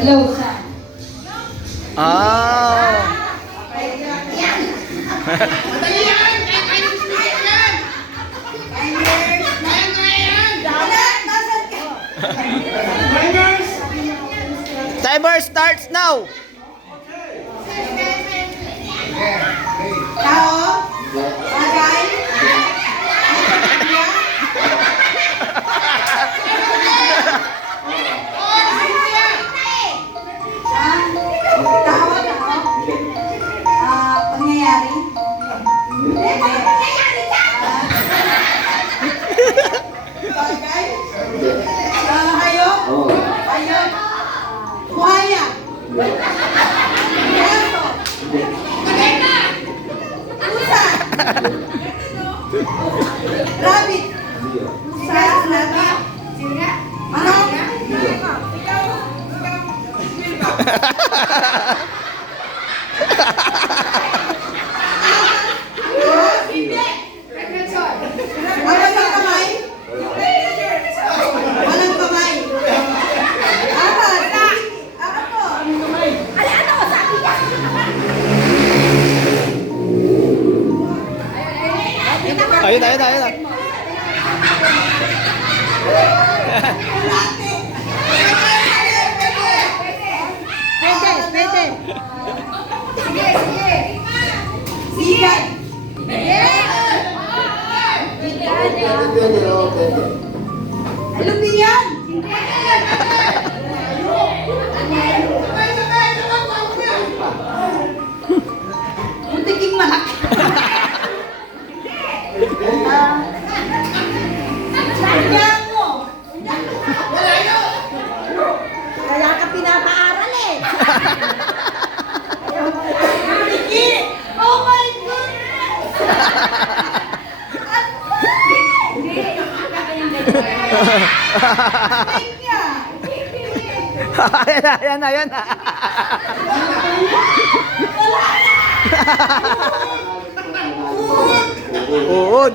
Hello, Sam. Ah. Madali yan! Kaya yung speech yan! Timer starts now. Tao? Bagay? Pangyayari? Bagay? Hayop? Hayop? Buhaya? Aso? Pusa? Rabbit? Pusa? Rabbit? Manok? Walang kamay? Walang kamay? Apat? Apat po? Ayun, ayun, ayun. Pwede. Sigat? Alupin yan? Muntiking malak. Yan mo. Kaya ka pinapaaral eh. Miki! Oh my goodness! Ayan na, ayan na. Uod.